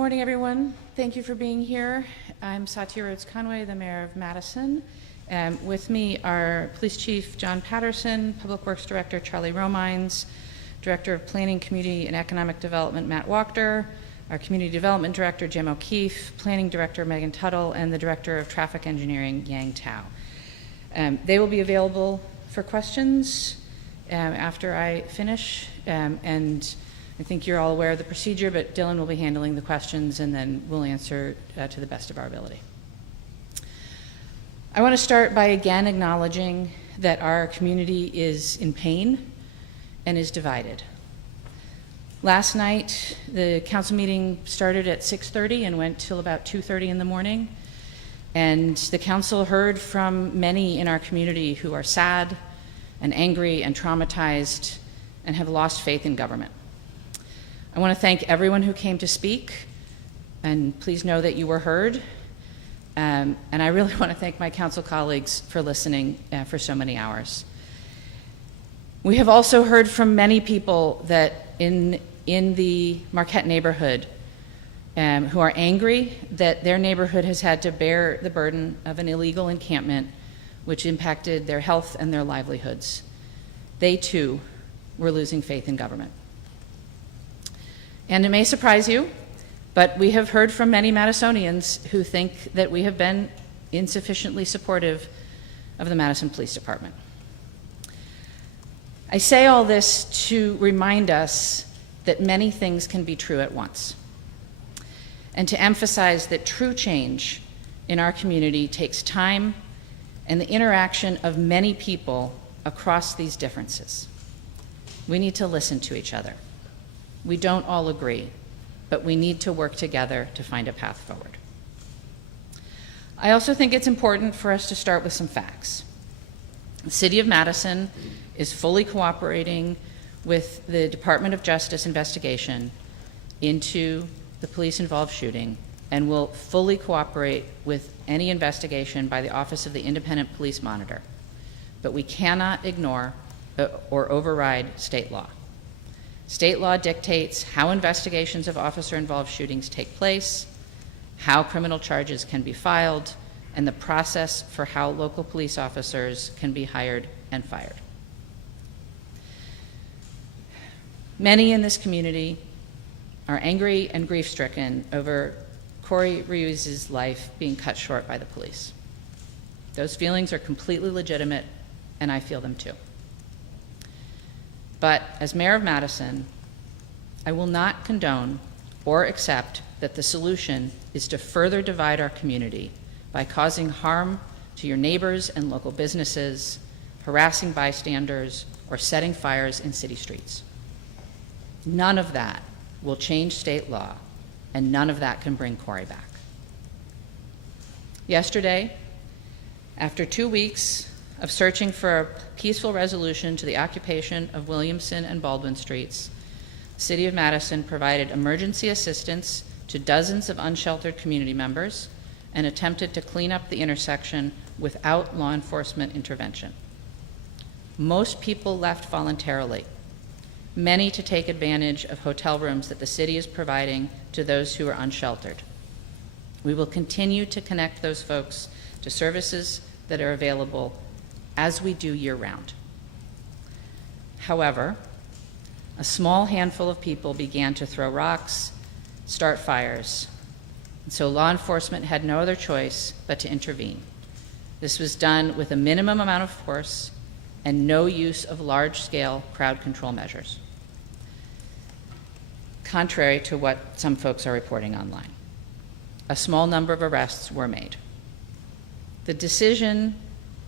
morning, everyone. Thank you for being here. I'm Satya Rhodes Conway, the mayor of Madison. With me are Police Chief John Patterson, Public Works Director Charlie Romines, Director of Planning, Community, and Economic Development Matt Wachter, our Community Development Director Jim O'Keefe, Planning Director Megan Tuttle, and the Director of Traffic Engineering Yang Tao. They will be available for questions after I finish, and I think you're all aware of the procedure, but Dylan will be handling the questions and then we'll answer to the best of our ability. I want to start by again acknowledging that our community is in pain and is divided. Last night, the council meeting started at 6:30 and went till about 2:30 in the morning. And the council heard from many in our community who are sad and angry and traumatized and have lost faith in government. I want to thank everyone who came to speak, and please know that you were heard. And I really want to thank my council colleagues for listening for so many hours. We have also heard from many people that in the Marquette neighborhood who are angry that their neighborhood has had to bear the burden of an illegal encampment which impacted their health and their livelihoods. They too were losing faith in government. And it may surprise you, but we have heard from many Madisonians who think that we have been insufficiently supportive of the Madison Police Department. I say all this to remind us that many things can be true at once, and to emphasize that true change in our community takes time and the interaction of many people across these differences. We need to listen to each other. We don't all agree, but we need to work together to find a path forward. I also think it's important for us to start with some facts. The City of Madison is fully cooperating with the Department of Justice investigation into the police-involved shooting and will fully cooperate with any investigation by the Office of the Independent Police Monitor. But we cannot ignore or override state law. State law dictates how investigations of officer-involved shootings take place, how criminal charges can be filed, and the process for how local police officers can be hired and fired. Many in this community are angry and grief-stricken over Corey Ruiz's life being cut short by the police. Those feelings are completely legitimate, and I feel them too. But as mayor of Madison, I will not condone or accept that the solution is to further divide our community by causing harm to your neighbors and local businesses, harassing bystanders, or setting fires in city streets. None of that will change state law, and none of that can bring Corey back. Yesterday, after 2 weeks of searching for a peaceful resolution to the occupation of Williamson and Baldwin Streets, the City of Madison provided emergency assistance to dozens of unsheltered community members and attempted to clean up the intersection without law enforcement intervention. Most people left voluntarily, many to take advantage of hotel rooms that the city is providing to those who are unsheltered. We will continue to connect those folks to services that are available as we do year-round. However, a small handful of people began to throw rocks, start fires, and so law enforcement had no other choice but to intervene. This was done with a minimum amount of force and no use of large-scale crowd control measures, contrary to what some folks are reporting online. A small number of arrests were made. The decision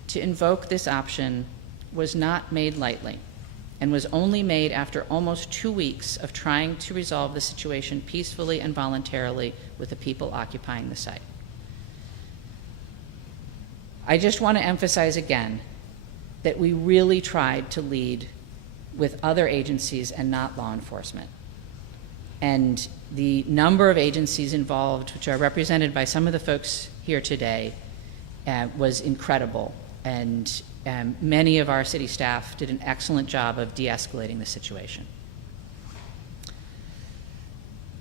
to invoke this option was not made lightly and was only made after almost 2 weeks of trying to resolve the situation peacefully and voluntarily with the people occupying the site. I just want to emphasize again that we really tried to lead with other agencies and not law enforcement. And the number of agencies involved, which are represented by some of the folks here today, was incredible. And many of our city staff did an excellent job of de-escalating the situation.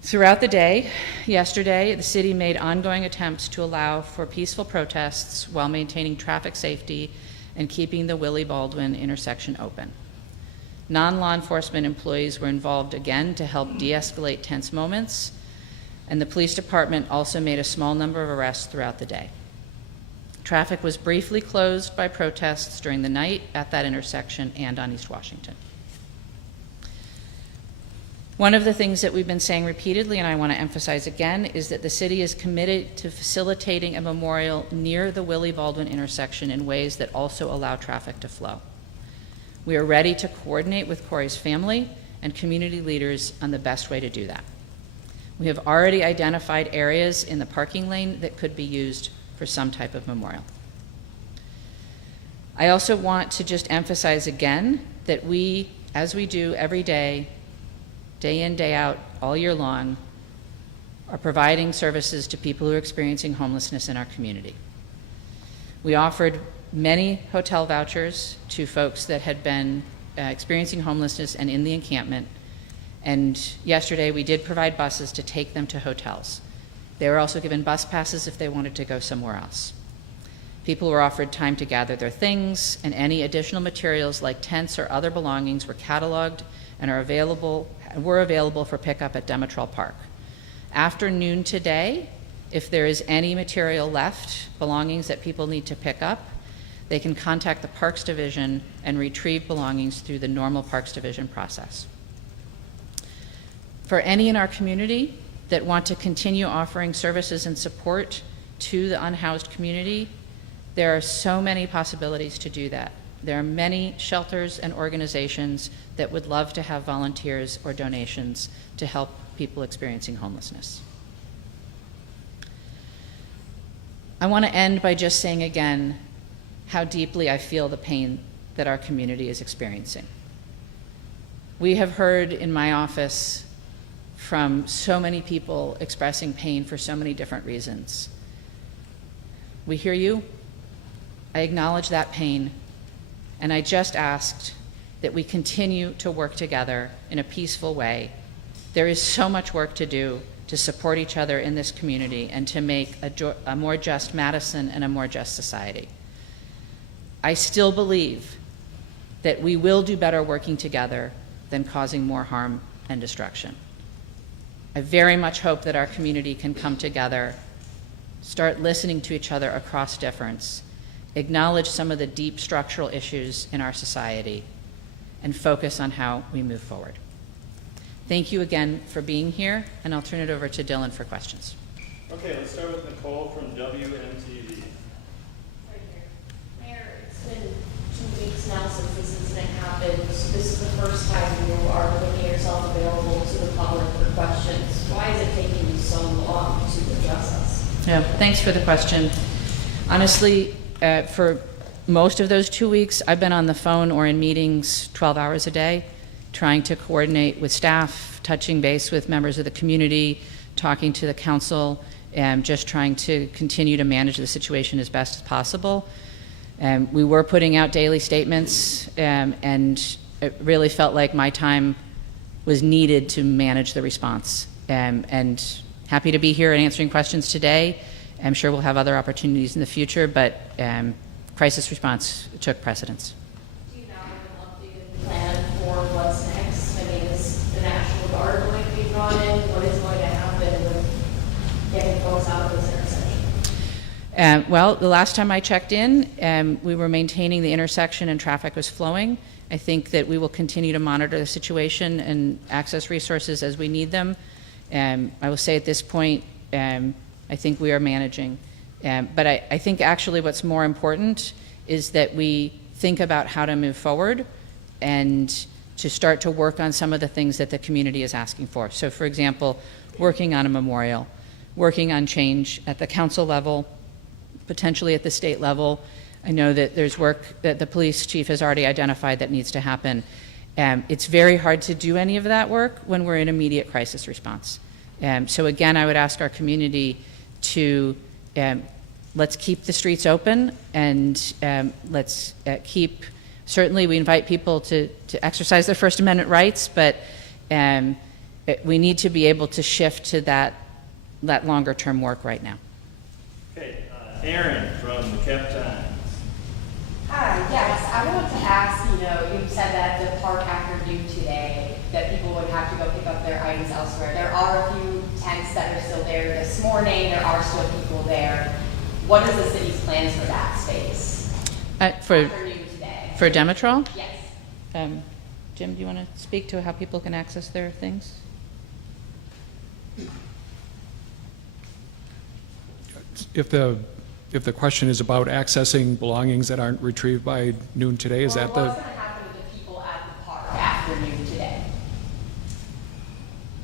Throughout the day, yesterday, the city made ongoing attempts to allow for peaceful protests while maintaining traffic safety and keeping the Willie Baldwin intersection open. Non-law enforcement employees were involved again to help de-escalate tense moments, and the police department also made a small number of arrests throughout the day. Traffic was briefly closed by protests during the night at that intersection and on East Washington. One of the things that we've been saying repeatedly, and I want to emphasize again, is that the city is committed to facilitating a memorial near the Willie Baldwin intersection in ways that also allow traffic to flow. We are ready to coordinate with Corey's family and community leaders on the best way to do that. We have already identified areas in the parking lane that could be used for some type of memorial. I also want to just emphasize again that we, as we do every day, day in, day out, all year long, are providing services to people who are experiencing homelessness in our community. We offered many hotel vouchers to folks that had been experiencing homelessness and in the encampment, and yesterday we did provide buses to take them to hotels. They were also given bus passes if they wanted to go somewhere else. People were offered time to gather their things, and any additional materials like tents or other belongings were cataloged and were available for pickup at Demetral Park. After noon today, if there is any material left, belongings that people need to pick up, they can contact the Parks Division and retrieve belongings through the normal Parks Division process. For any in our community that want to continue offering services and support to the unhoused community, there are so many possibilities to do that. There are many shelters and organizations that would love to have volunteers or donations to help people experiencing homelessness. I want to end by just saying again how deeply I feel the pain that our community is experiencing. We have heard in my office from so many people expressing pain for so many different reasons. We hear you. I acknowledge that pain. And I just asked that we continue to work together in a peaceful way. There is so much work to do to support each other in this community and to make a more just Madison and a more just society. I still believe that we will do better working together than causing more harm and destruction. I very much hope that our community can come together, start listening to each other across difference, acknowledge some of the deep structural issues in our society, and focus on how we move forward. Thank you again for being here, and I'll turn it over to Dylan for questions. Okay, let's start with Nicole from WMTV. Right here. Mayor, it's been 2 weeks now since this incident happened. This is the first time you are making yourself available to the public for questions. Why is it taking you so long to address us? Yeah, thanks for the question. Honestly, for most of those 2 weeks, I've been on the phone or in meetings 12 hours a day, trying to coordinate with staff, touching base with members of the community, talking to the council, and just trying to continue to manage the situation as best as possible. We were putting out daily statements, and it really felt like my time was needed to manage the response. And happy to be here and answering questions today. I'm sure we'll have other opportunities in the future, but crisis response took precedence. Do you now have an updated plan for what's next? I mean, is the National Guard going to be brought in? What is going to happen with getting folks out of this intersection? Well, the last time I checked in, we were maintaining the intersection and traffic was flowing. I think that we will continue to monitor the situation and access resources as we need them. I will say at this point, I think we are managing. But I think actually what's more important is that we think about how to move forward and to start to work on some of the things that the community is asking for. So for example, working on a memorial, working on change at the council level, potentially at the state level. I know that there's work that the police chief has already identified that needs to happen. It's very hard to do any of that work when we're in immediate crisis response. So again, I would ask our community to let's keep the streets open, and let's certainly we invite people to exercise their First Amendment rights, but we need to be able to shift to that longer-term work right now. Okay, Aaron from the Cap Times. Hi, yes, I wanted to ask, you said that the park after noon today, that people would have to go pick up their items elsewhere. There are a few tents that are still there this morning, there are still people there. What is the city's plans for that space? For After noon today? Demetrol? Yes. Jim, do you want to speak to how people can access their things? If the question is about accessing belongings that aren't retrieved by noon today, is that What's the? going to happen to the people at the park after noon today?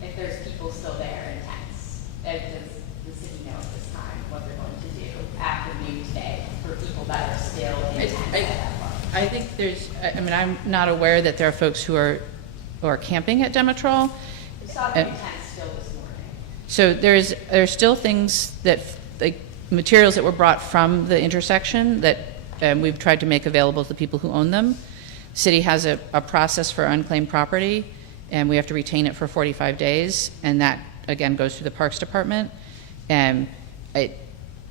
If there's people still there in tents, does the city know at this time what they're going to do after noon today for people that are still in tents at that park? I think I'm not aware that there are folks who are camping at Demetrol. We saw a few tents still this morning. So there's still things that, like materials that were brought from the intersection that we've tried to make available to the people who own them. City has a process for unclaimed property, and we have to retain it for 45 days, and that, again, goes through the Parks Department. And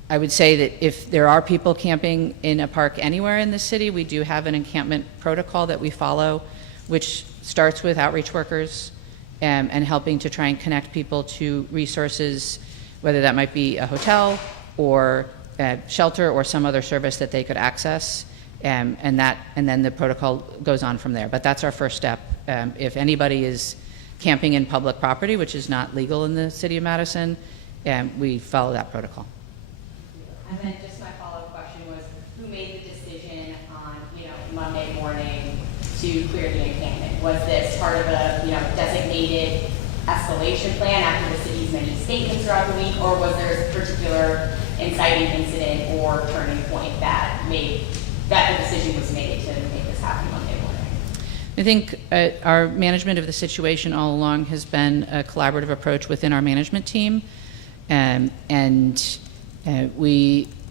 I would say that if there are people camping in a park anywhere in the city, we do have an encampment protocol that we follow, which starts with outreach workers and helping to try and connect people to resources, whether that might be a hotel or a shelter or some other service that they could access, and then the protocol goes on from there. But that's our first step. If anybody is camping in public property, which is not legal in the city of Madison, we follow that protocol. And then just my follow-up question was, who made the decision on, Monday morning to clear the encampment? Was this part of a, designated escalation plan after the city's many statements throughout the week, or was there a particular inciting incident or turning point that the decision was made to make this happen Monday morning? I think our management of the situation all along has been a collaborative approach within our management team,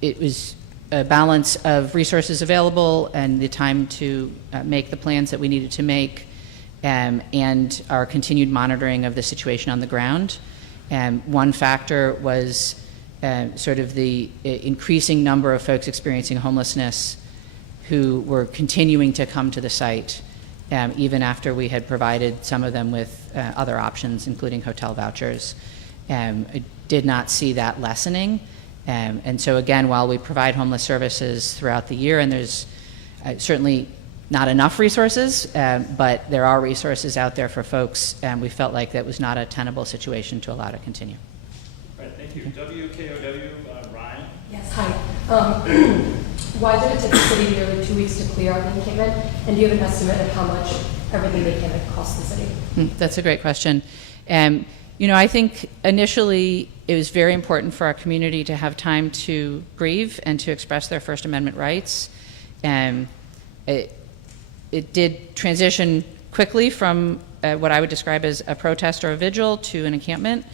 it was a balance of resources available and the time to make the plans that we needed to make, and our continued monitoring of the situation on the ground. One factor was sort of the increasing number of folks experiencing homelessness who were continuing to come to the site, even after we had provided some of them with other options, including hotel vouchers. I did not see that lessening. And so again, while we provide homeless services throughout the year, and there's certainly not enough resources, but there are resources out there for folks, and we felt like that was not a tenable situation to allow to continue. All right, thank you. WKOW, Ryan. Yes, hi. Why did it take the city nearly 2 weeks to clear out the encampment? And do you have an estimate of how much everything they can cost the city? That's a great question. I think initially it was very important for our community to have time to grieve and to express their First Amendment rights. It did transition quickly from what I would describe as a protest or a vigil to an encampment.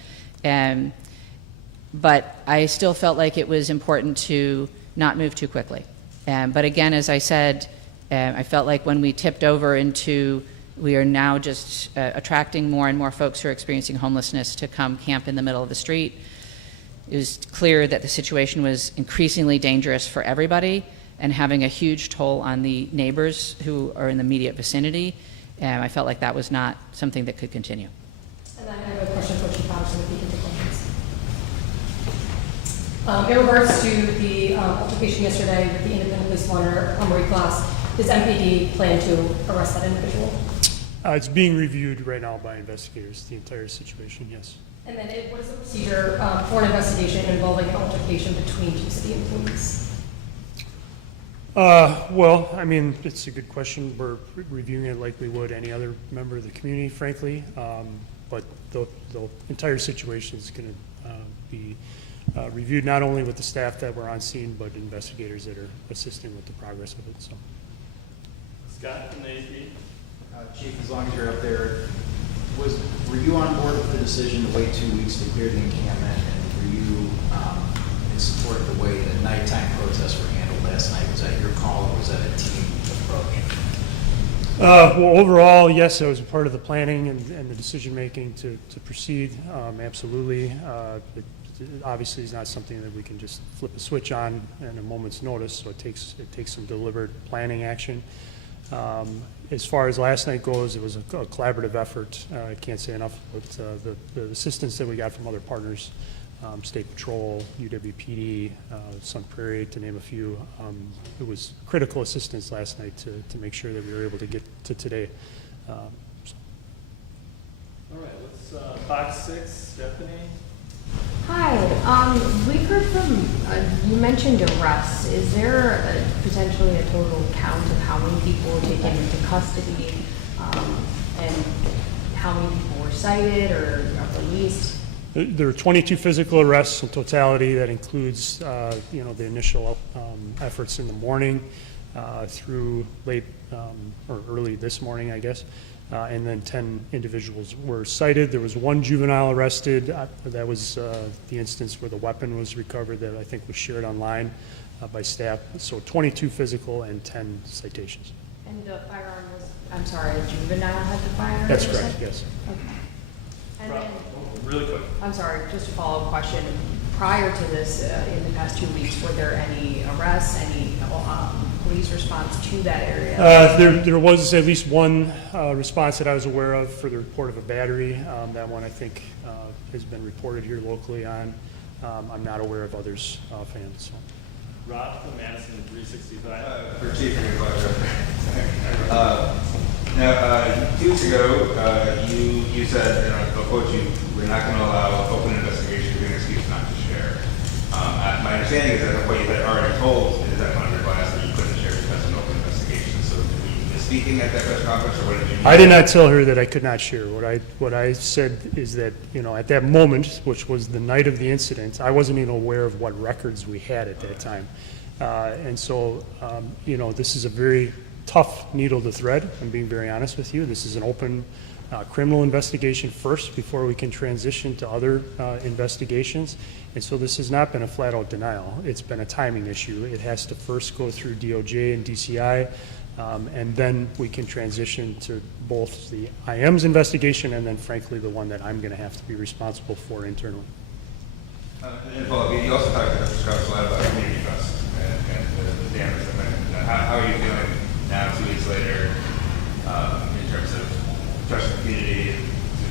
But I still felt like it was important to not move too quickly. But again, as I said, I felt like when we tipped over into we are now just attracting more and more folks who are experiencing homelessness to come camp in the middle of the street. It was clear that the situation was increasingly dangerous for everybody and having a huge toll on the neighbors who are in the immediate vicinity. I felt like that was not something that could continue. And then I have a question for Chief Patterson, if you can take questions. In regards to the altercation yesterday with the independent police monitor, Marie Class, does MPD plan to arrest that individual? It's being reviewed right now by investigators, the entire situation, yes. And then what is the procedure for an investigation involving an altercation between two city employees? Well, I mean, it's a good question. We're reviewing it like we would any other member of the community, frankly. But the entire situation is going to be reviewed not only with the staff that were on scene, but investigators that are assisting with the progress of it. So, Scott from the AP. Chief, as long as you're up there, were you on board with the decision to wait 2 weeks to clear the encampment, and were you in support of the way the nighttime protests were handled last night? Was that your call, or was that a team Well, overall, yes, I was a part of the planning and the decision-making to proceed, absolutely. It obviously is not something that we can just flip a switch on in a moment's notice, so it takes some deliberate planning action. As far as last night goes, it was a collaborative effort. I can't say enough about the assistance that we got from other partners, State Patrol, UWPD, Sun Prairie, to name a few. It was critical assistance last night to make sure that we were able to get to today. All right, let's, box 6, Stephanie. Hi, we've heard from, you mentioned arrests. Is there potentially a total count of how many people were taken into custody, and how many people were cited or released? There are 22 physical arrests in totality. That includes, the initial efforts in the morning through late or early this morning, I guess. And then 10 individuals were cited. There was one juvenile arrested. That was the instance where the weapon was recovered that I think was shared online by staff. So 22 physical and 10 citations. And the firearm was, I'm sorry, a juvenile had the firearm? That's you correct, said? yes. Okay. And Rob, then, really quick. I'm sorry, just a follow-up question. Prior to this, in the past 2 weeks, were there any arrests, any police response to that area? There was at least one response that I was aware of for the report of a battery. That one I think has been reported here locally on. I'm not aware of others offhand. So. Rob from Madison 365. For Chief, your pleasure. Now, 2 weeks ago, you said, and I'll quote you, we're not going to allow open investigation with an excuse not to share. My understanding is that what you had already told is that under glass that you couldn't share because of an open investigation. So were you misspeaking at that press conference, or what did you mean? I did not tell her that I could not share. What I said is that, at that moment, which was the night of the incident, I wasn't even aware of what records we had at that time. And so, this is a very tough needle to thread. I'm being very honest with you. This is an open criminal investigation first before we can transition to other investigations. And so this has not been a flat-out denial. It's been a timing issue. It has to first go through DOJ and DCI, and then we can transition to both the IM's investigation and then, frankly, the one that I'm going to have to be responsible for internally. And Paul, you also talked a lot about community trust and the damage that went. How are you feeling now, 2 weeks later, in terms of trust in the community,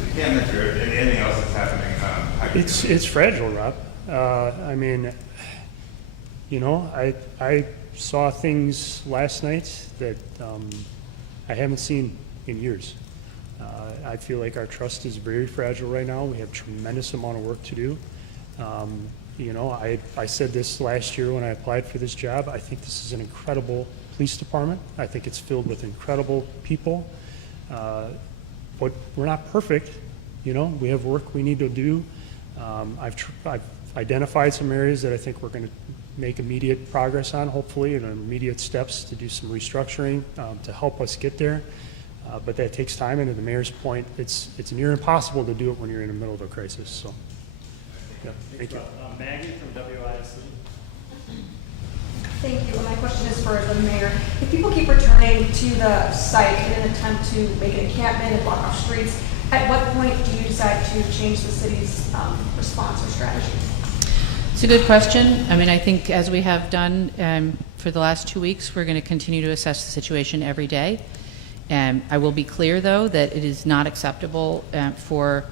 the cabinet, or anything else that's happening? How do you feel? It's fragile, Rob. I mean, I saw things last night that I haven't seen in years. I feel like our trust is very fragile right now. We have a tremendous amount of work to do. I said this last year when I applied for this job. I think this is an incredible police department. I think it's filled with incredible people. But we're not perfect. We have work we need to do. I've identified some areas that I think we're going to make immediate progress on, hopefully, and immediate steps to do some restructuring to help us get there. But that takes time, and to the mayor's point, it's near impossible to do it when you're in the middle of a crisis. So, yeah, thank you. Maggie from WISC. Thank you. My question is for the mayor. If people keep returning to the site in an attempt to make an encampment and block off streets, at what point do you decide to change the city's response or strategy? It's a good question. I mean, I think as we have done for the last 2 weeks, we're going to continue to assess the situation every day. I will be clear, though, that it is not acceptable for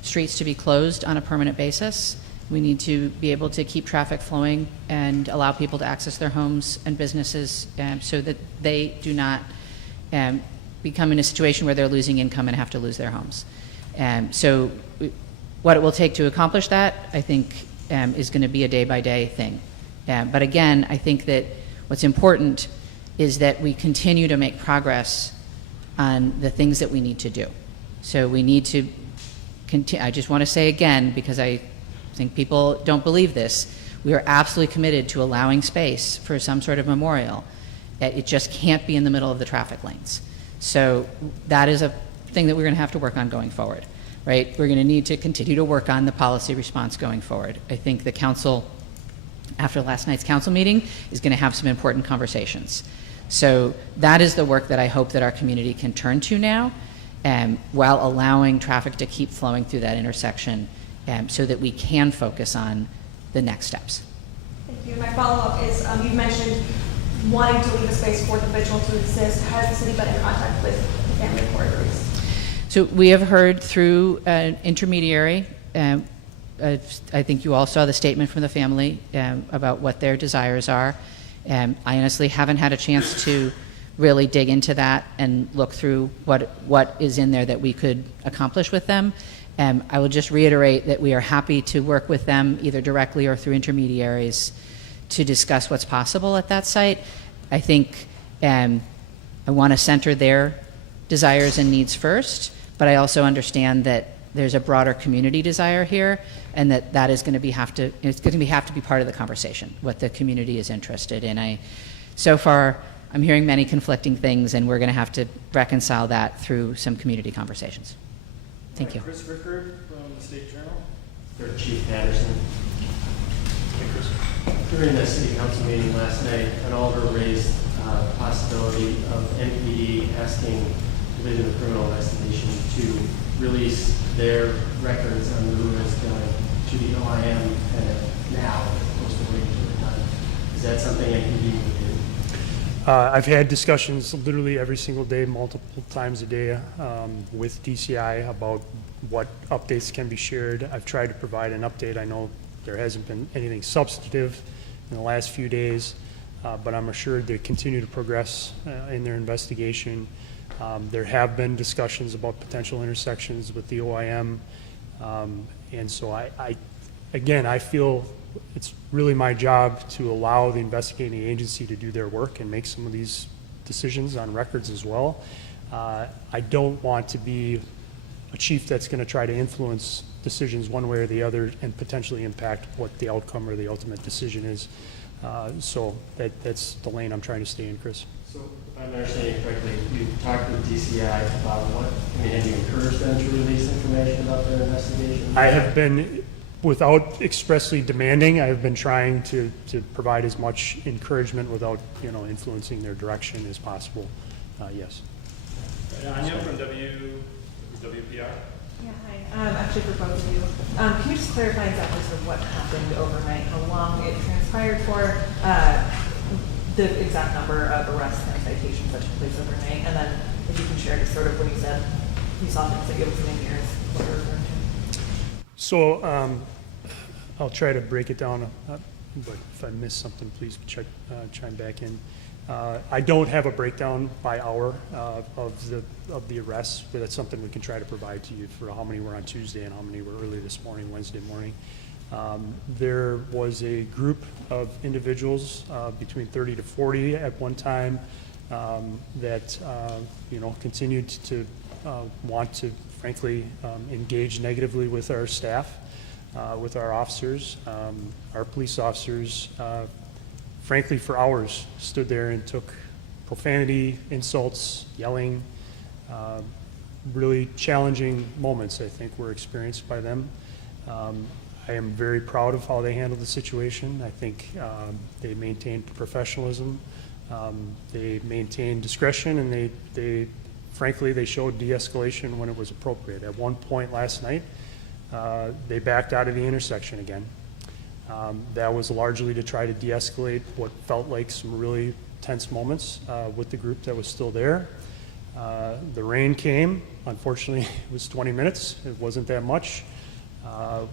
streets to be closed on a permanent basis. We need to be able to keep traffic flowing and allow people to access their homes and businesses so that they do not become in a situation where they're losing income and have to lose their homes. So what it will take to accomplish that, I think, is going to be a day-by-day thing. But again, I think that what's important is that we continue to make progress on the things that we need to do. So we need to continue. I just want to say again, because I think people don't believe this, we are absolutely committed to allowing space for some sort of memorial. It just can't be in the middle of the traffic lanes. So that is a thing that we're going to have to work on going forward, right? We're going to need to continue to work on the policy response going forward. I think the council, after last night's council meeting, is going to have some important conversations. So that is the work that I hope that our community can turn to now, while allowing traffic to keep flowing through that intersection, so that we can focus on the next steps. Thank you. My follow-up is, you mentioned wanting to leave a space for the vigil to exist. Has the city been in contact with the family court groups? So we have heard through an intermediary, I think you all saw the statement from the family about what their desires are. I honestly haven't had a chance to really dig into that and look through what is in there that we could accomplish with them. I will just reiterate that we are happy to work with them either directly or through intermediaries to discuss what's possible at that site. I think I want to center their desires and needs first, but I also understand that there's a broader community desire here, and that is going to have to be part of the conversation, what the community is interested in. So far, I'm hearing many conflicting things, and we're going to have to reconcile that through some community conversations. Thank you. Chris Rickard from the State Journal. For Chief Madison. During the city council meeting last night, an alder raised the possibility of NPD asking Division of Criminal Investigation to release their records on who has done to the OIM now, as opposed to waiting until they're done. Is that something NPD would do? I've had discussions literally every single day, multiple times a day, with DCI about what updates can be shared. I've tried to provide an update. I know there hasn't been anything substantive in the last few days, but I'm assured they continue to progress in their investigation. There have been discussions about potential intersections with the OIM, and so I feel it's really my job to allow the investigating agency to do their work and make some of these decisions on records as well. I don't want to be a chief that's going to try to influence decisions one way or the other and potentially impact what the outcome or the ultimate decision is. So that's the lane I'm trying to stay in, Chris. So if I'm understanding correctly, you talked with DCI about have you encouraged them to release information about their investigation? I have been, without expressly demanding, I have been trying to provide as much encouragement without, influencing their direction as possible. Yes. Anya from WPR. Yeah, hi. Actually, for both of you, can you just clarify exactly sort of what happened overnight, how long it transpired for, the exact number of arrests and citations that took place overnight, and then if you can share just sort of when you said you saw things that you opened in yours, what you're referring to? So I'll try to break it down, but if I miss something, please chime back in. I don't have a breakdown by hour of the arrests, but that's something we can try to provide to you for how many were on Tuesday and how many were early this morning, Wednesday morning. There was a group of individuals, between 30 to 40 at one time, that continued to want to, frankly, engage negatively with our staff, with our officers. Our police officers, frankly, for hours stood there and took profanity, insults, yelling, really challenging moments, I think, were experienced by them. I am very proud of how they handled the situation. I think they maintained professionalism, they maintained discretion, and they showed de-escalation when it was appropriate. At one point last night, they backed out of the intersection again. That was largely to try to de-escalate what felt like some really tense moments with the group that was still there. The rain came. Unfortunately, it was 20 minutes. It wasn't that much.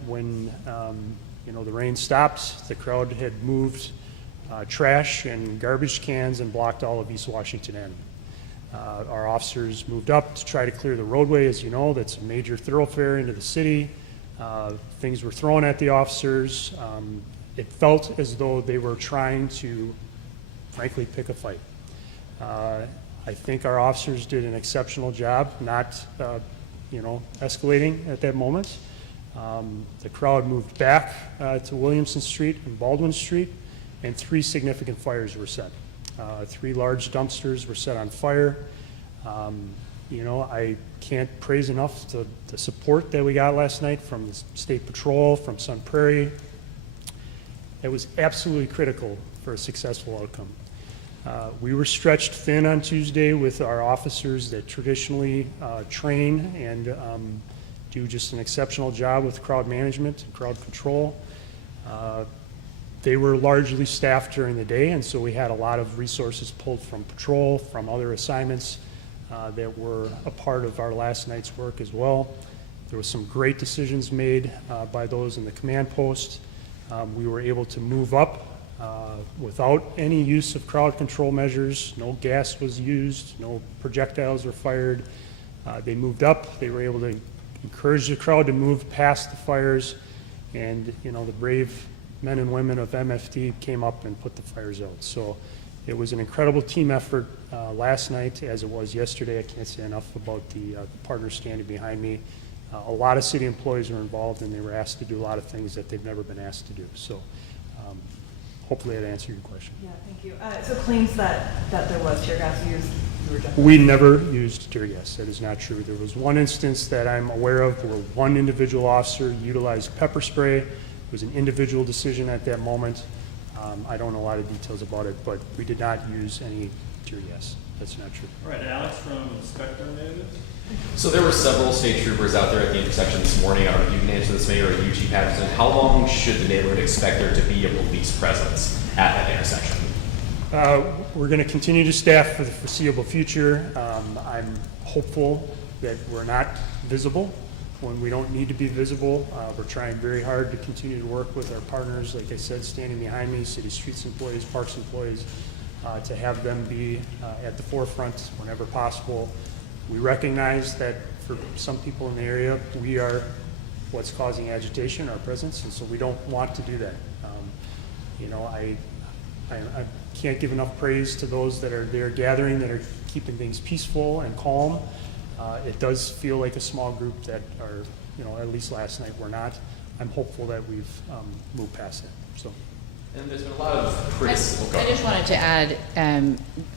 When the rain stopped, the crowd had moved trash and garbage cans and blocked all of East Washington Avenue. Our officers moved up to try to clear the roadway. As you know, that's a major thoroughfare into the city. Things were thrown at the officers. It felt as though they were trying to, frankly, pick a fight. I think our officers did an exceptional job not, escalating at that moment. The crowd moved back to Williamson Street and Baldwin Street, and 3 significant fires were set. 3 large dumpsters were set on fire. I can't praise enough the support that we got last night from the State Patrol, from Sun Prairie. It was absolutely critical for a successful outcome. We were stretched thin on Tuesday with our officers that traditionally train and do just an exceptional job with crowd management and crowd control. They were largely staffed during the day, and so we had a lot of resources pulled from patrol, from other assignments that were a part of our last night's work as well. There were some great decisions made by those in the command post. We were able to move up without any use of crowd control measures. No gas was used, no projectiles were fired. They moved up. They were able to encourage the crowd to move past the fires, and the brave men and women of MFD came up and put the fires out. So it was an incredible team effort last night, as it was yesterday. I can't say enough about the partners standing behind me. A lot of city employees were involved, and they were asked to do a lot of things that they've never been asked to do. So hopefully that answered your question. Yeah, thank you. So claims that there was tear gas used, you were just... We never used tear gas. That is not true. There was one instance that I'm aware of where one individual officer utilized pepper spray. It was an individual decision at that moment. I don't know a lot of details about it, but we did not use any tear gas. That's not true. All right, Alex from Spectrum News. So there were several state troopers out there at the intersection this morning. I don't know if you can answer this, Mayor, or you, Chief Madison. How long should the neighborhood expect there to be a police presence at that intersection? We're going to continue to staff for the foreseeable future. I'm hopeful that we're not visible when we don't need to be visible. We're trying very hard to continue to work with our partners, like I said, standing behind me, city streets employees, parks employees, to have them be at the forefront whenever possible. We recognize that for some people in the area, we are what's causing agitation, our presence, and so we don't want to do that. I can't give enough praise to those that are there gathering, that are keeping things peaceful and calm. It does feel like a small group that are, at least last night we're not. I'm hopeful that we've moved past that. So. And there's been a lot of criticism. I just wanted to add,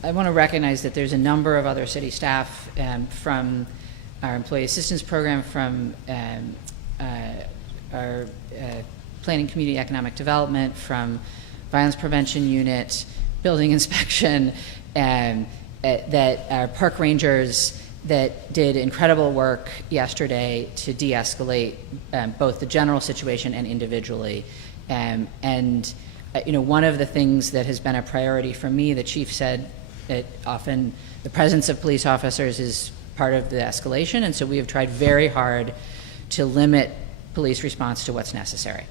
I want to recognize that there's a number of other city staff from our Employee Assistance Program, from our Planning Community Economic Development, from Violence Prevention Unit, Building Inspection, that our park rangers that did incredible work yesterday to de-escalate both the general situation and individually. One of the things that has been a priority for me, the chief said that often the presence of police officers is part of the escalation, and so we have tried very hard to limit police response to what's necessary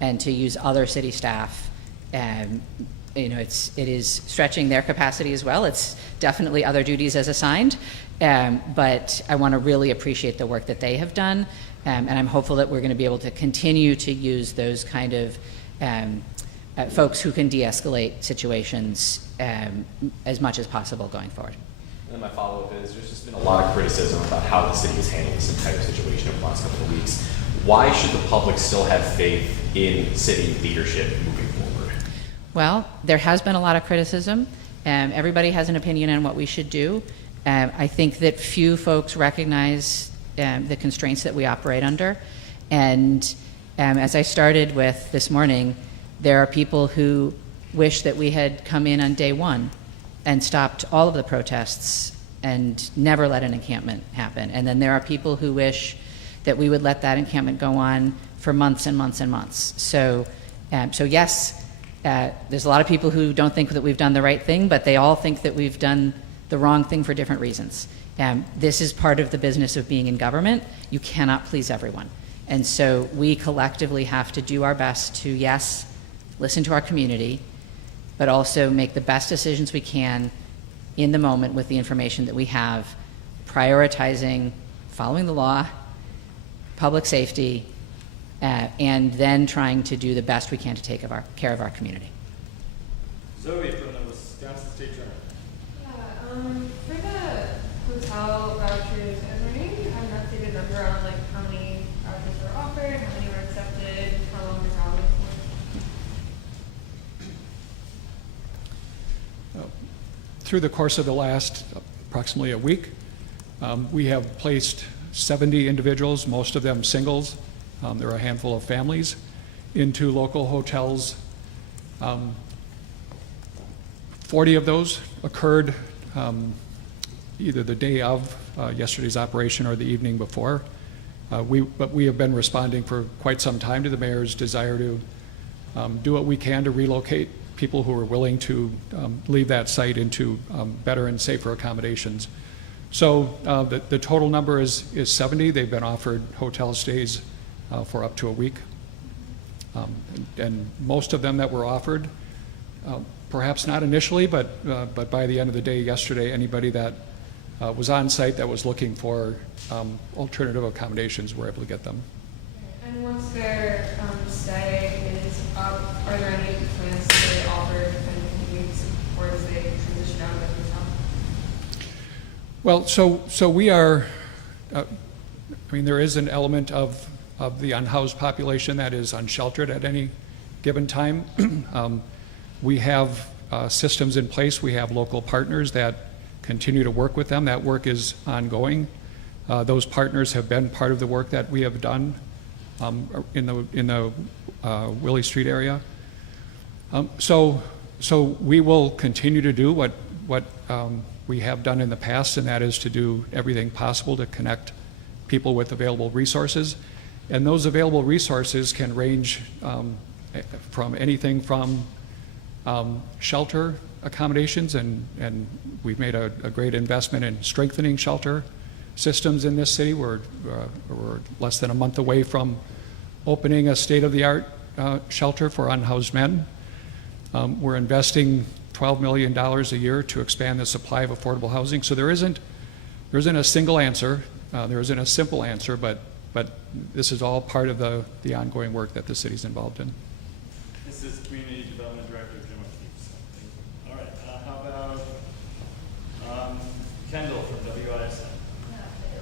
and to use other city staff. It is stretching their capacity as well. It's definitely other duties as assigned, but I want to really appreciate the work that they have done, and I'm hopeful that we're going to be able to continue to use those kind of folks who can de-escalate situations as much as possible going forward. And then my follow-up is, there's just been a lot of criticism about how the city has handled this entire situation over the last couple of weeks. Why should the public still have faith in city leadership moving forward? Well, there has been a lot of criticism. Everybody has an opinion on what we should do. I think that few folks recognize the constraints that we operate under. And as I started with this morning, there are people who wish that we had come in on day one and stopped all of the protests and never let an encampment happen. And then there are people who wish that we would let that encampment go on for months and months and months. So yes, there's a lot of people who don't think that we've done the right thing, but they all think that we've done the wrong thing for different reasons. This is part of the business of being in government. You cannot please everyone. And so we collectively have to do our best to, yes, listen to our community, but also make the best decisions we can in the moment with the information that we have, prioritizing following the law, public safety, and then trying to do the best we can to take care of our community. Zoe from the Wisconsin State Journal. For the hotel vouchers, I was wondering if you have an updated number on how many vouchers were offered, how many were accepted, how long they're valid for? Through the course of the last approximately a week, we have placed 70 individuals, most of them singles. There are a handful of families into local hotels. 40 of those occurred either the day of yesterday's operation or the evening before. But we have been responding for quite some time to the mayor's desire to do what we can to relocate people who are willing to leave that site into better and safer accommodations. So the total number is 70. They've been offered hotel stays for up to a week. And most of them that were offered, perhaps not initially, but by the end of the day yesterday, anybody that was on site that was looking for alternative accommodations were able to get them. And once their stay is up, are there any plans that they offer and continue support as they transition out of the hotel? Well, so we are, I mean, there is an element of the unhoused population that is unsheltered at any given time. We have systems in place. We have local partners that continue to work with them. That work is ongoing. Those partners have been part of the work that we have done in the Willie Street area. So we will continue to do what we have done in the past, and that is to do everything possible to connect people with available resources. And those available resources can range from anything from shelter accommodations, and we've made a great investment in strengthening shelter systems in this city. We're less than a month away from opening a state-of-the-art shelter for unhoused men. We're investing $12 million a year to expand the supply of affordable housing. So there isn't a single answer. There isn't a simple answer, but this is all part of the ongoing work that the city's involved in. This is Community Development Director Jim O'Keefe. All right, how about Kendall from WISN?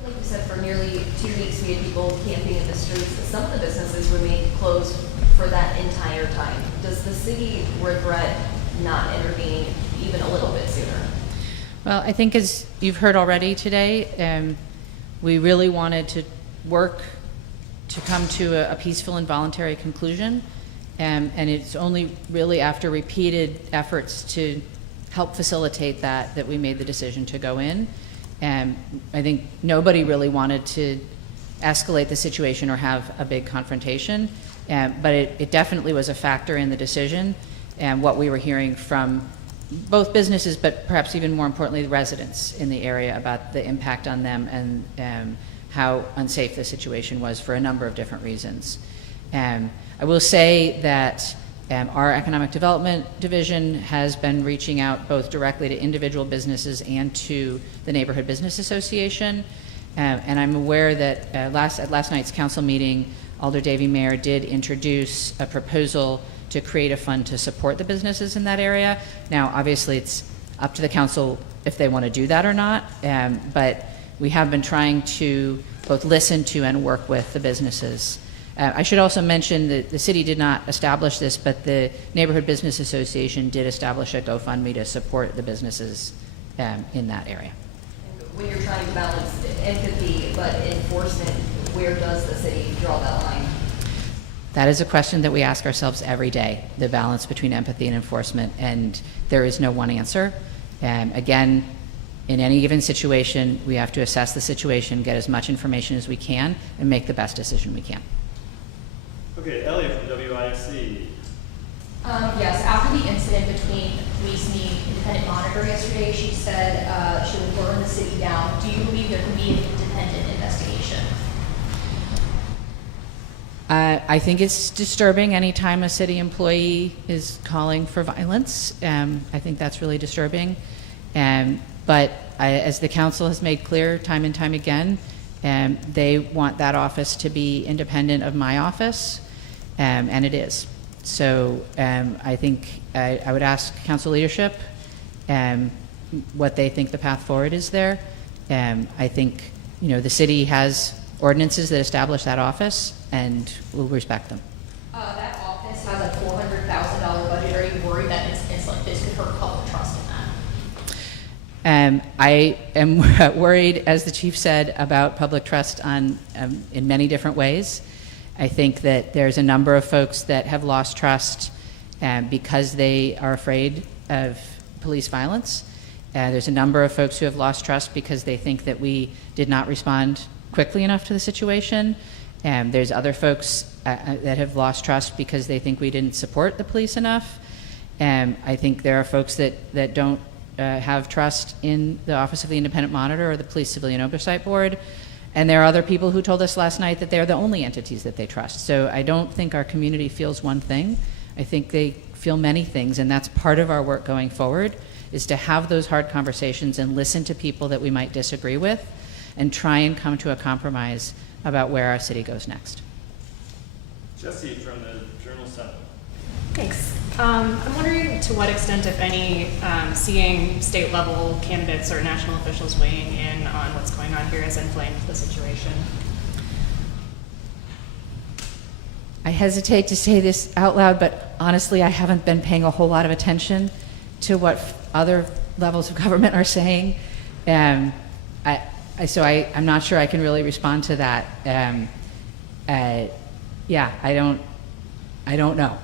Like you said, for nearly 2 weeks, we had people camping in the streets. Some of the businesses remained closed for that entire time. Does the city regret not intervening even a little bit sooner? Well, I think as you've heard already today, we really wanted to work to come to a peaceful and voluntary conclusion. And it's only really after repeated efforts to help facilitate that we made the decision to go in. And I think nobody really wanted to escalate the situation or have a big confrontation, but it definitely was a factor in the decision and what we were hearing from both businesses, but perhaps even more importantly, the residents in the area about the impact on them and how unsafe the situation was for a number of different reasons. I will say that our Economic Development Division has been reaching out both directly to individual businesses and to the Neighborhood Business Association. And I'm aware that at last night's council meeting, Alder Davey Mayer did introduce a proposal to create a fund to support the businesses in that area. Now, obviously, it's up to the council if they want to do that or not, but we have been trying to both listen to and work with the businesses. I should also mention that the city did not establish this, but the Neighborhood Business Association did establish a GoFundMe to support the businesses in that area. When you're trying to balance empathy but enforcement, where does the city draw that line? That is a question that we ask ourselves every day, the balance between empathy and enforcement, and there is no one answer. Again, in any given situation, we have to assess the situation, get as much information as we can, and make the best decision we can. Okay, Ellie from WISC. Yes, after the incident between police and the independent monitor yesterday, she said she would burn the city down. Do you believe there can be an independent investigation? I think it's disturbing anytime a city employee is calling for violence. I think that's really disturbing. But as the council has made clear time and time again, they want that office to be independent of my office, and it is. So I think I would ask council leadership what they think the path forward is there. I think the city has ordinances that establish that office, and we'll respect them. That office has a $400,000 budget. Are you worried that incidents like this could hurt public trust in that? I am worried, as the chief said, about public trust in many different ways. I think that there's a number of folks that have lost trust because they are afraid of police violence. There's a number of folks who have lost trust because they think that we did not respond quickly enough to the situation. There's other folks that have lost trust because they think we didn't support the police enough. I think there are folks that don't have trust in the Office of the Independent Monitor or the Police Civilian Oversight Board. And there are other people who told us last night that they're the only entities that they trust. So I don't think our community feels one thing. I think they feel many things, and that's part of our work going forward, is to have those hard conversations and listen to people that we might disagree with and try and come to a compromise about where our city goes next. Jesse from the Journal-Sentinel. Thanks. I'm wondering to what extent, if any, seeing state level candidates or national officials weighing in on what's going on here has inflamed the situation. I hesitate to say this out loud, but honestly, I haven't been paying a whole lot of attention to what other levels of government are saying. I'm not sure I can really respond to that. Yeah, I don't know.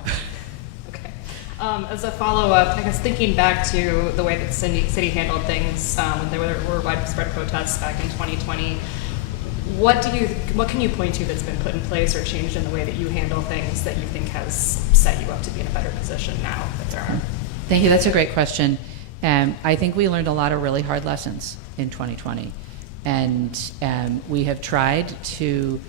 As a follow-up, I guess thinking back to the way that the city handled things when there were widespread protests back in 2020, what can you point to that's been put in place or changed in the way that you handle things that you think has set you up to be in a better position now that there are? Thank you. That's a great question. I think we learned a lot of really hard lessons in 2020, and we have tried to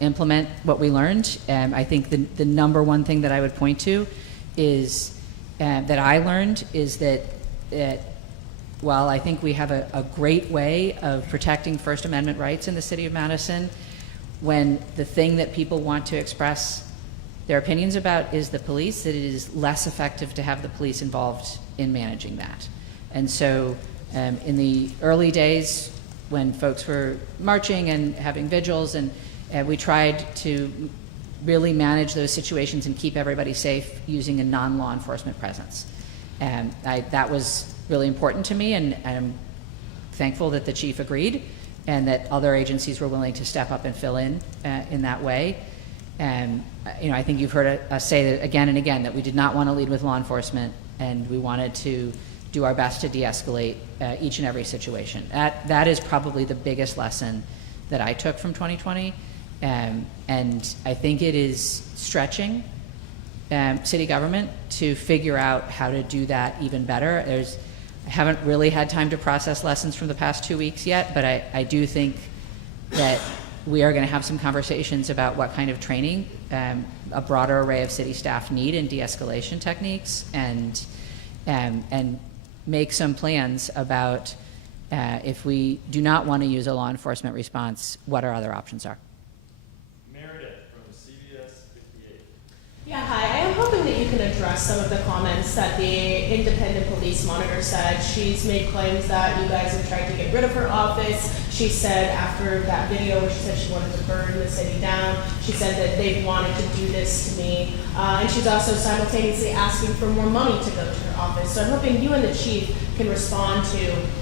implement what we learned. I think the number one thing that I would point to is that I learned is that while I think we have a great way of protecting First Amendment rights in the city of Madison, when the thing that people want to express their opinions about is the police, that it is less effective to have the police involved in managing that. And so in the early days when folks were marching and having vigils, and we tried to really manage those situations and keep everybody safe using a non-law enforcement presence. That was really important to me, and I'm thankful that the chief agreed and that other agencies were willing to step up and fill in that way. I think you've heard us say that again and again, that we did not want to lead with law enforcement, and we wanted to do our best to de-escalate each and every situation. That is probably the biggest lesson that I took from 2020. And I think it is stretching city government to figure out how to do that even better. I haven't really had time to process lessons from the past 2 weeks yet, but I do think that we are going to have some conversations about what kind of training a broader array of city staff need in de-escalation techniques, and make some plans about if we do not want to use a law enforcement response, what our other options are. Yeah, hi. I am hoping that you can address some of the comments that the independent police monitor said. She's made claims that you guys have tried to get rid of her office. She said after that video where she said she wanted to burn the city down, she said that they wanted to do this to me. And she's also simultaneously asking for more money to go to her office. So I'm hoping you and the chief can respond to,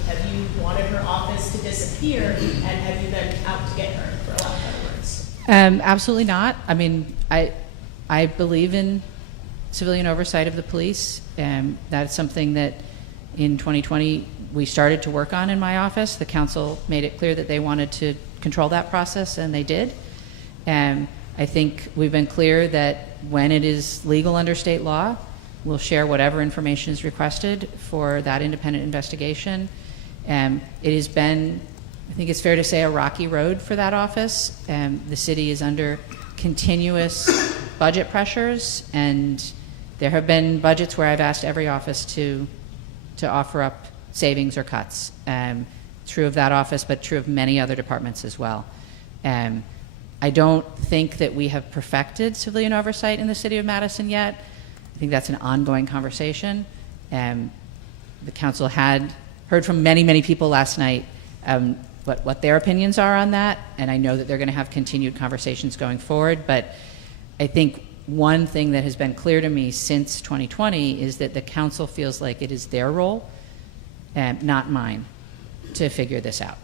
have you wanted her office to disappear, and have you been out to get her, for lack of better words? Absolutely not. I mean, I believe in civilian oversight of the police. That's something that in 2020 we started to work on in my office. The council made it clear that they wanted to control that process, and they did. I think we've been clear that when it is legal under state law, we'll share whatever information is requested for that independent investigation. It has been, I think it's fair to say, a rocky road for that office. The city is under continuous budget pressures, and there have been budgets where I've asked every office to offer up savings or cuts. True of that office, but true of many other departments as well. I don't think that we have perfected civilian oversight in the city of Madison yet. I think that's an ongoing conversation. The council had heard from many, many people last night what their opinions are on that, and I know that they're going to have continued conversations going forward. But I think one thing that has been clear to me since 2020 is that the council feels like it is their role, not mine, to figure this out.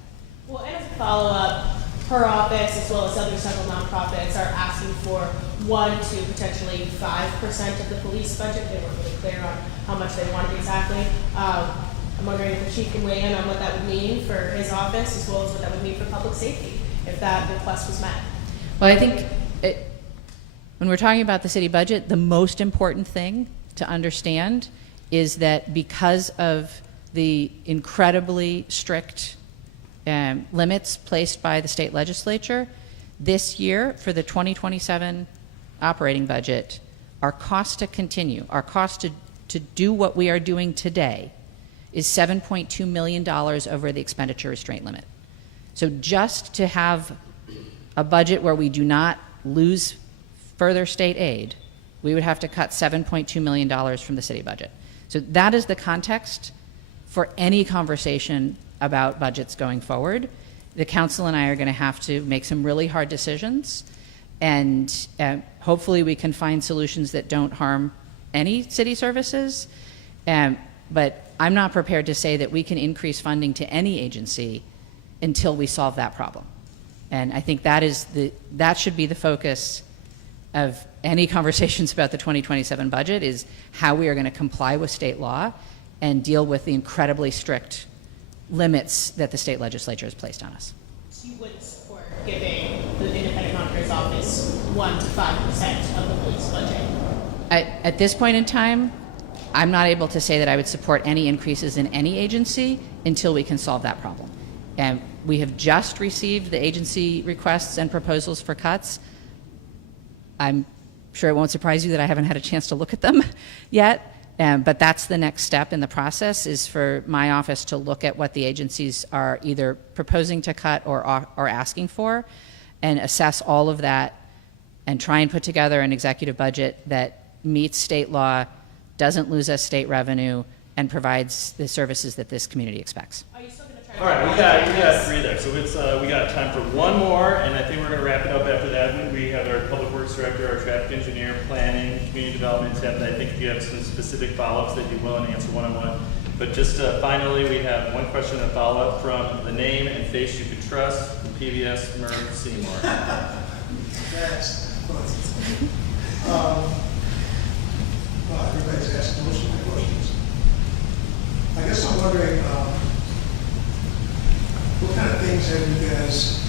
Well, as a follow-up, her office, as well as other several nonprofits, are asking for 1 to potentially 5% of the police budget. They weren't really clear on how much they wanted exactly. I'm wondering if the chief can weigh in on what that would mean for his office, as well as what that would mean for public safety, if that request was met. Well, I think when we're talking about the city budget, the most important thing to understand is that because of the incredibly strict limits placed by the state legislature, this year for the 2027 operating budget, our cost to continue, our cost to do what we are doing today is $7.2 million over the expenditure restraint limit. So just to have a budget where we do not lose further state aid, we would have to cut $7.2 million from the city budget. So that is the context for any conversation about budgets going forward. The council and I are going to have to make some really hard decisions, and hopefully we can find solutions that don't harm any city services. But I'm not prepared to say that we can increase funding to any agency until we solve that problem. And I think that should be the focus of any conversations about the 2027 budget, is how we are going to comply with state law and deal with the incredibly strict limits that the state legislature has placed on us. So you would support giving the independent monitor's office 1 to 5% of the police budget? At this point in time, I'm not able to say that I would support any increases in any agency until we can solve that problem. And we have just received the agency requests and proposals for cuts. I'm sure it won't surprise you that I haven't had a chance to look at them yet, but that's the next step in the process, is for my office to look at what the agencies are either proposing to cut or asking for, and assess all of that and try and put together an executive budget that meets state law, doesn't lose us state revenue, and provides the services that this community expects. Are you still going to try? All right, we got 3 there, so it's we got time for one more, and I think we're going to wrap it up after that. We have our public works director, our traffic engineer, planning, community development, and I think if you have some specific follow-ups that you will and answer one-on-one. But just finally, we have one question and a follow-up from the name and face you could trust, from PBS Merv Seymour. That's everybody's asked most of my questions. I guess I'm wondering, what kind of things have you guys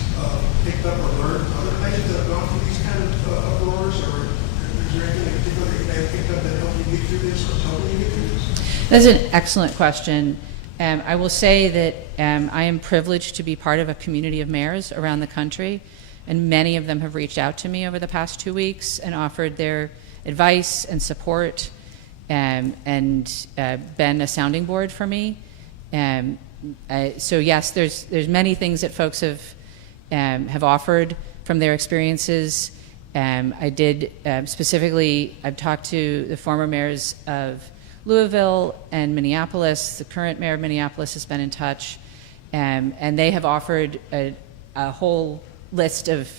picked up or learned? Other places that have gone through these kind of uproars, or is there anything in particular that you may have picked up that helped you get through this, or is helping you get through this? That's an excellent question. I will say that I am privileged to be part of a community of mayors around the country, and many of them have reached out to me over the past 2 weeks and offered their advice and support, and been a sounding board for me. So yes, there's many things that folks have offered from their experiences. I did specifically, I've talked to the former mayors of Louisville and Minneapolis. The current mayor of Minneapolis has been in touch, and they have offered a whole list of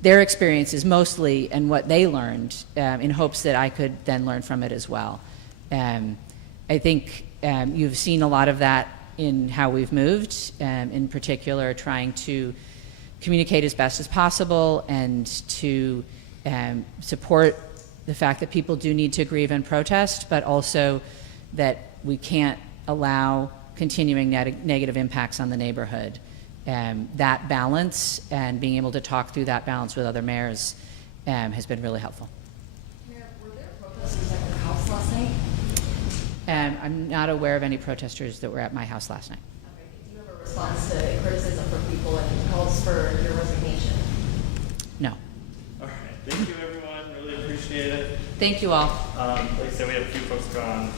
their experiences mostly and what they learned, in hopes that I could then learn from it as well. I think you've seen a lot of that in how we've moved, in particular trying to communicate as best as possible and to support the fact that people do need to grieve and protest, but also that we can't allow continuing negative impacts on the neighborhood. That balance and being able to talk through that balance with other mayors has been really helpful. Mayor, were there protesters at your house last night? I'm not aware of any protesters that were at my house last night. Okay. Do you have a response to criticism from people and calls for your resignation? No. All right, thank you everyone, really appreciate it. Thank you all. Like I said, we have a few folks gone.